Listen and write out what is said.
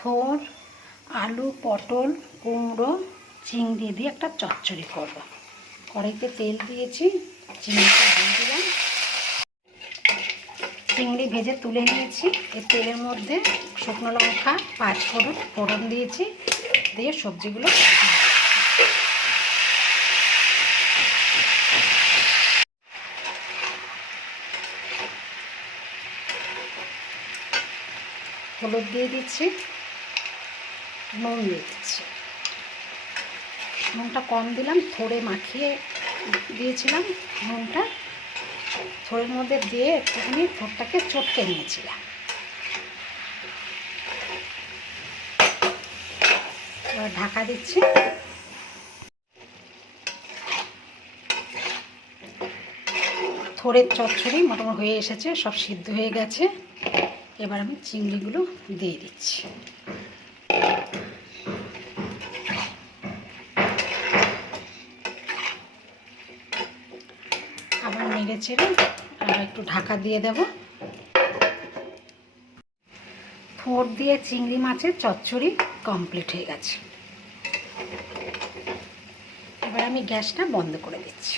থোর, আলু, পটল, কুমড়ো, চিংড়ি দিয়ে একটা চচ্চড়ি করব। কড়াইতে তেল দিয়েছি, চিংড়িটা দিয়ে দিলাম। চিংড়ি ভেজে তুলে নিয়েছি। এই তেলের মধ্যে শুকনো লঙ্কা, পাঁচফোড়ন ফোড়ন দিয়েছি, দিয়ে সবজিগুলো হলুদ দিয়ে দিচ্ছি, নুন দিয়ে দিচ্ছি। নুনটা কম দিলাম, থোড়ে মাখিয়ে দিয়েছিলাম নুনটা। থোড়ের মধ্যে দিয়ে একটুখানি থোড়টাকে চটকে নিয়েছিলাম। এবার ঢাকা দিচ্ছি। থোড়ের চচ্চড়ি মোটামুটি হয়ে এসেছে, সব সিদ্ধ হয়ে গেছে। এবার আমি চিংড়িগুলো দিয়ে দিচ্ছি। আবার নেড়ে চেড়ে আবার একটু ঢাকা দিয়ে দেব। থোড় দিয়ে চিংড়ি মাছের চচ্চড়ি কমপ্লিট হয়ে গেছে। এবার আমি গ্যাসটা বন্ধ করে দিচ্ছি।